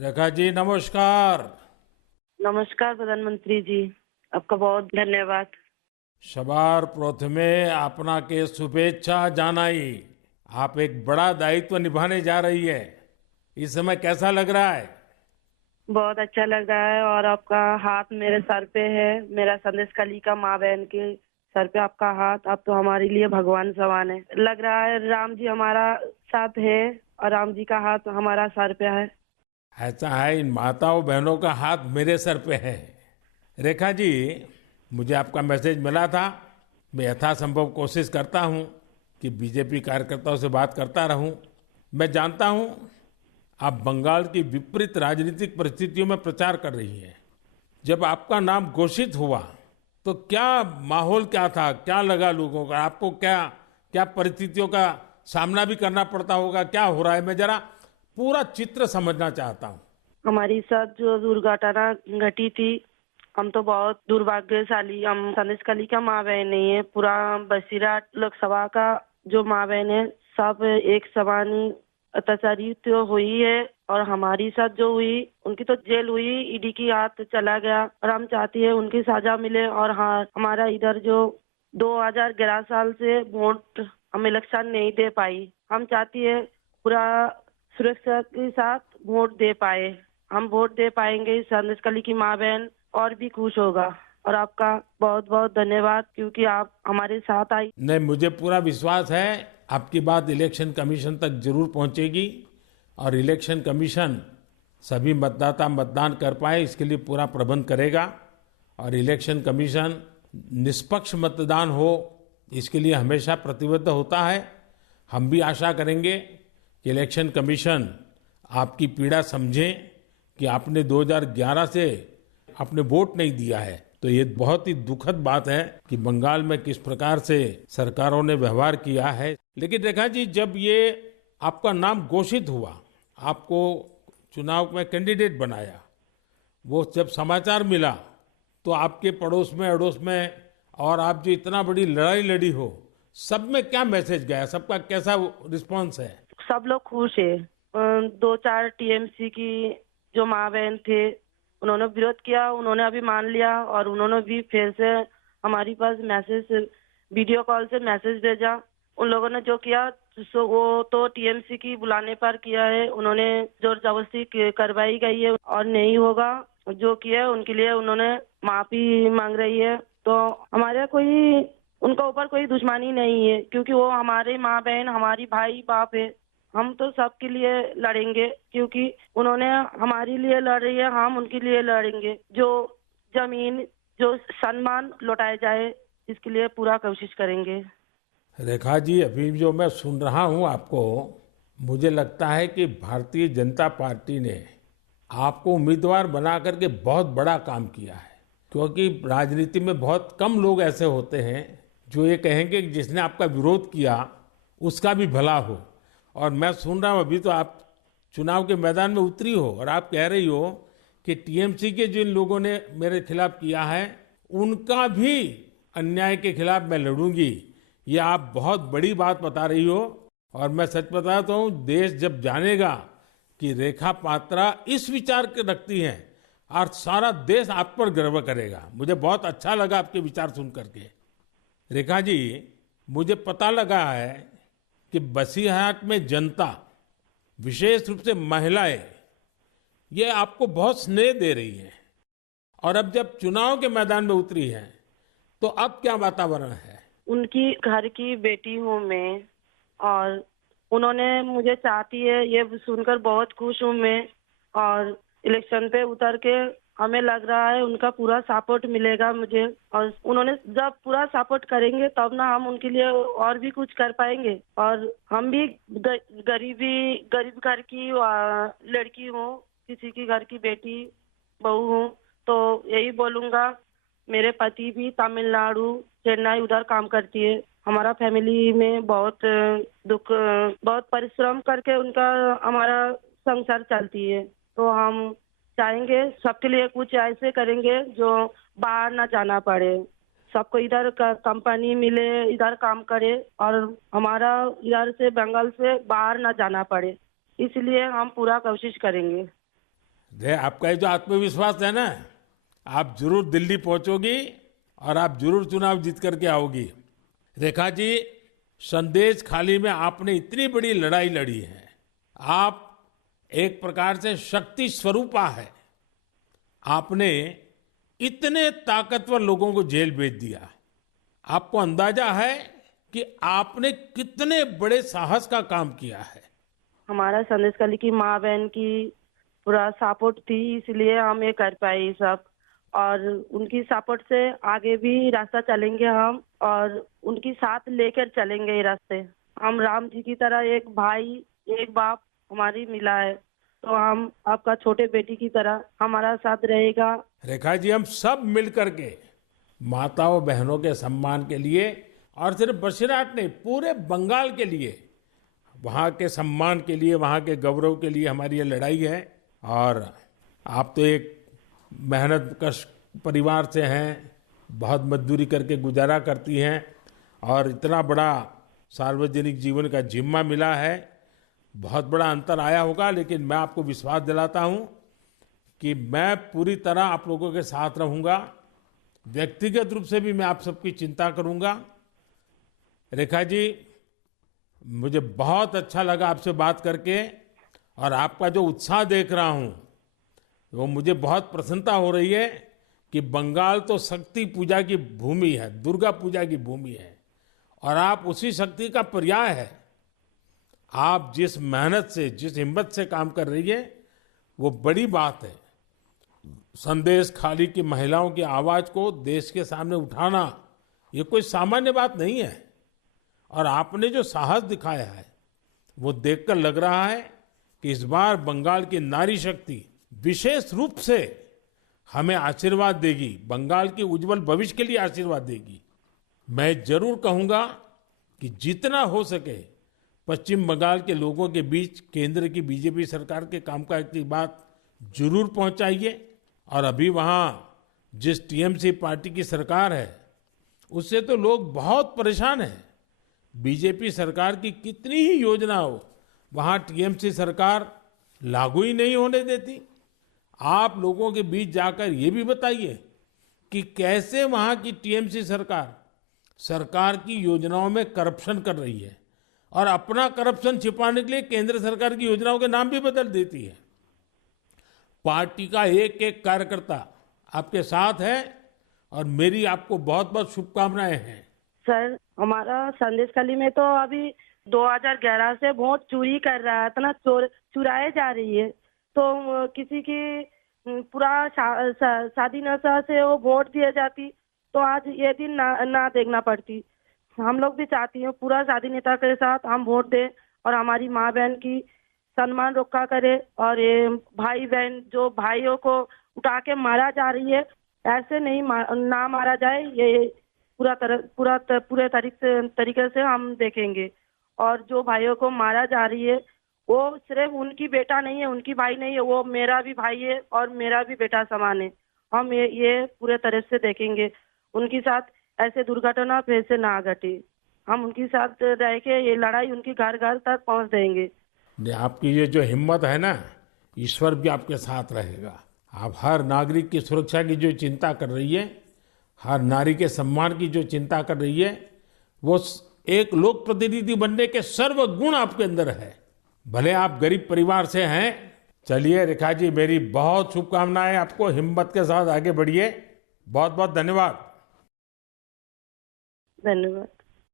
रेखा जी नमस्कार। नमस्कार प्रधानमंत्री जी, आपका बहुत धन्यवाद। सवार प्रथमे आपनाके शुभेच्छा जानाई। आप एक बड़ा दायित्व निभाने जा रही है। इस समय कैसा लग रहा है? बहुत अच्छा लग रहा है और आपका हाथ मेरे सर पे है। मेरा संदेश का माँ बहन के सर पे आपका हाथ, आप तो हमारे लिए भगवान समान है। लग रहा है राम जी हमारा साथ है और राम जी का हाथ हमारा सर पे है। ऐसा है, इन माताओं बहनों का हाथ मेरे सर पे है। रेखा जी, मुझे आपका मैसेज मिला था। मैं यथासंभव कोशिश करता हूं कि बीजेपी कार्यकर्ताओं से बात करता रहूं। मैं जानता हूं आप बंगाल की विपरीत राजनीतिक परिस्थितियों में प्रचार कर रही हैं। जब आपका नाम घोषित हुआ तो क्या माहौल क्या था, क्या लगा लोगों का, आपको क्या क्या परिस्थितियों का सामना भी करना पड़ता होगा, क्या हो रहा है, मैं जरा पूरा चित्र समझना चाहता हूँ। हमारी साथ जो दुर्घटना घटी थी, हम तो बहुत दुर्भाग्यशाली, हम संदेश का माँ बहन नहीं है। पूरा बसीरा लोकसभा का जो माँ बहन है, सब एक समान ही अत्याचारी तो हुई है। और हमारी साथ जो हुई, उनकी तो जेल हुई, ईडी की हाथ चला गया और हम चाहती है उनकी सजा मिले। और हाँ, हमारा इधर जो 2011 साल से वोट हम इलेक्शन नहीं दे पाई, हम चाहती है पूरा सुरक्षा के साथ वोट दे पाए। हम वोट दे पाएंगे, इस संदेश की माँ बहन और भी खुश होगा। और आपका बहुत बहुत धन्यवाद, क्योंकि आप हमारे साथ आई। नहीं, मुझे पूरा विश्वास है आपकी बात इलेक्शन कमीशन तक जरूर पहुंचेगी और इलेक्शन कमीशन सभी मतदाता मतदान कर पाए इसके लिए पूरा प्रबंध करेगा। और इलेक्शन कमीशन निष्पक्ष मतदान हो इसके लिए हमेशा प्रतिबद्ध होता है। हम भी आशा करेंगे कि इलेक्शन कमीशन आपकी पीड़ा समझे कि आपने 2011 से आपने वोट नहीं दिया है। तो ये बहुत ही दुखद बात है कि बंगाल में किस प्रकार से सरकारों ने व्यवहार किया है। लेकिन रेखा जी, जब ये आपका नाम घोषित हुआ, आपको चुनाव में कैंडिडेट बनाया, वो जब समाचार मिला तो आपके पड़ोस में अड़ोस में और आप जो इतना बड़ी लड़ाई लड़ी हो, सब में क्या मैसेज गया, सबका कैसा रिस्पॉन्स है? सब लोग खुश है। दो चार टीएमसी की जो माँ बहन थे, उन्होंने विरोध किया, उन्होंने अभी मान लिया और उन्होंने भी फिर से हमारी पास मैसेज, वीडियो कॉल से मैसेज भेजा। उन लोगों ने जो किया सो वो तो टीएमसी की बुलाने पर किया है। उन्होंने जोर जबरदस्ती करवाई गई है और नहीं होगा। जो किया है उनके लिए उन्होंने माफी मांग रही है। तो हमारे कोई उनका ऊपर कोई दुश्मनी नहीं है, क्योंकि वो हमारे माँ बहन, हमारी भाई बाप है। हम तो सबके लिए लड़ेंगे, क्योंकि उन्होंने हमारे लिए लड़ रही है, हम उनके लिए लड़ेंगे। जो जमीन, जो सम्मान लौटाया जाए, इसके लिए पूरा कोशिश करेंगे। रेखा जी, अभी जो मैं सुन रहा हूं आपको, मुझे लगता है कि भारतीय जनता पार्टी ने आपको उम्मीदवार बना करके बहुत बड़ा काम किया है। क्योंकि राजनीति में बहुत कम लोग ऐसे होते हैं जो ये कहेंगे कि जिसने आपका विरोध किया उसका भी भला हो। और मैं सुन रहा हूं अभी तो आप चुनाव के मैदान में उतरी हो और आप कह रही हो कि टीएमसी के जिन लोगों ने मेरे खिलाफ किया है उनका भी अन्याय के खिलाफ मैं लड़ूंगी। ये आप बहुत बड़ी बात बता रही हो। और मैं सच बताता हूँ, देश जब जानेगा कि रेखा पात्रा इस विचार के रखती हैं और सारा देश आप पर गर्व करेगा। मुझे बहुत अच्छा लगा आपके विचार सुन करके। रेखा जी, मुझे पता लगा है कि बसीरहाट में जनता, विशेष रूप से महिलाएं, ये आपको बहुत स्नेह दे रही हैं। और अब जब चुनाव के मैदान में उतरी हैं तो अब क्या वातावरण है? उनकी घर की बेटी हूँ मैं, और उन्होंने मुझे चाहती है, ये सुनकर बहुत खुश हूँ मैं। और इलेक्शन पे उतर के हमें लग रहा है उनका पूरा सपोर्ट मिलेगा मुझे। और उन्होंने जब पूरा सपोर्ट करेंगे तब ना हम उनके लिए और भी कुछ कर पाएंगे। और हम भी गरीब घर की लड़की हूँ, किसी की घर की बेटी बहू हूँ। तो यही बोलूंगा, मेरे पति भी तमिलनाडु, चेन्नई उधर काम करती है। हमारा फैमिली में बहुत बहुत परिश्रम करके उनका हमारा संसार चलती है। तो हम चाहेंगे सबके लिए कुछ ऐसे करेंगे जो बाहर ना जाना पड़े, सबको इधर का कंपनी मिले, इधर काम करे और हमारा इधर से बंगाल से बाहर ना जाना पड़े। इसलिए हम पूरा कोशिश करेंगे। आपका ये जो आत्मविश्वास है ना, आप जरूर दिल्ली पहुंचोगी और आप जरूर चुनाव जीत करके आओगी। रेखा जी, संदेश खाली में आपने इतनी बड़ी लड़ाई लड़ी है। आप एक प्रकार से शक्ति स्वरूपा है। आपने इतने ताकतवर लोगों को जेल भेज दिया। आपको अंदाजा है कि आपने कितने बड़े साहस का काम किया है। हमारा संदेश खाली की माँ बहन की पूरा सपोर्ट थी, इसलिए हम ये कर पाए ये सब। और उनकी सपोर्ट से आगे भी रास्ता चलेंगे हम, और उनकी साथ लेकर चलेंगे ये रास्ते। हम राम जी की तरह एक भाई एक बाप हमारी मिला है, तो हम आपका छोटे बेटी की तरह हमारा साथ रहेगा। रेखा जी, हम सब मिल करके माताओं बहनों के सम्मान के लिए, और सिर्फ बसीरहाट नहीं, पूरे बंगाल के लिए, वहाँ के सम्मान के लिए, वहाँ के गौरव के लिए हमारी ये लड़ाई है। और आप तो एक मेहनत कश परिवार से हैं, बहुत मजदूरी करके गुजारा करती हैं, और इतना बड़ा सार्वजनिक जीवन का जिम्मा मिला है। बहुत बड़ा अंतर आया होगा, लेकिन मैं आपको विश्वास दिलाता हूँ कि मैं पूरी तरह आप लोगों के साथ रहूँगा। व्यक्तिगत रूप से भी मैं आप सबकी चिंता करूँगा। रेखा जी, मुझे बहुत अच्छा लगा आपसे बात करके, और आपका जो उत्साह देख रहा हूँ वो मुझे बहुत प्रसन्नता हो रही है कि बंगाल तो शक्ति पूजा की भूमि है, दुर्गा पूजा की भूमि है, और आप उसी शक्ति का पर्याय है। आप जिस मेहनत से, जिस हिम्मत से काम कर रही है, वो बड़ी बात है। संदेश खाली की महिलाओं की आवाज को देश के सामने उठाना ये कोई सामान्य बात नहीं है। और आपने जो साहस दिखाया है वो देखकर लग रहा है कि इस बार बंगाल की नारी शक्ति विशेष रूप से हमें आशीर्वाद देगी, बंगाल के उज्जवल भविष्य के लिए आशीर्वाद देगी। मैं जरूर कहूंगा कि जितना हो सके पश्चिम बंगाल के लोगों के बीच केंद्र की बीजेपी सरकार के कामकाज की बात जरूर पहुंचाइए। और अभी वहां जिस टीएमसी पार्टी की सरकार है उससे तो लोग बहुत परेशान हैं। बीजेपी सरकार की कितनी ही योजना हो, वहां टीएमसी सरकार लागू ही नहीं होने देती। आप लोगों के बीच जाकर ये भी बताइए कि कैसे वहां की टीएमसी सरकार की योजनाओं में करप्शन कर रही है, और अपना करप्शन छिपाने के लिए केंद्र सरकार की योजनाओं के नाम भी बदल देती है। पार्टी का एक एक कार्यकर्ता आपके साथ है, और मेरी आपको बहुत बहुत शुभकामनाएं हैं। सर, हमारा संदेश खाली में तो अभी 2011 से वोट चोरी कर रहा है, इतना चुराए जा रही है। तो किसी की पूरा शादी नशा से वो वोट दिए जाती, तो आज ये दिन ना देखना पड़ती। हम लोग भी चाहती हैं पूरा शादी नेता के साथ हम वोट दें, और हमारी माँ बहन की सम्मान रक्षा करे। और ये भाई बहन जो भाइयों को उठा के मारा जा रही है, ऐसे नहीं ना मारा जाए, ये पूरे तरीके से हम देखेंगे। और जो भाइयों को मारा जा रही है वो सिर्फ उनकी बेटा नहीं है, उनकी भाई नहीं है, वो मेरा भी भाई है और मेरा भी बेटा समान है। हम ये पूरे तरह से देखेंगे, उनके साथ ऐसे दुर्घटना फिर से ना घटे। हम उनके साथ रह के ये लड़ाई उनकी घर घर तक पहुंच देंगे। आपकी ये जो हिम्मत है ना, ईश्वर भी आपके साथ रहेगा। आप हर नागरिक की सुरक्षा की जो चिंता कर रही है, हर नारी के सम्मान की जो चिंता कर रही है, वो एक लोक प्रतिनिधि बनने के सर्व गुण आपके अंदर है। भले आप गरीब परिवार से हैं। चलिए रेखा जी, मेरी बहुत शुभकामनाएं आपको, हिम्मत के साथ आगे बढ़िए। बहुत बहुत धन्यवाद। धन्यवाद।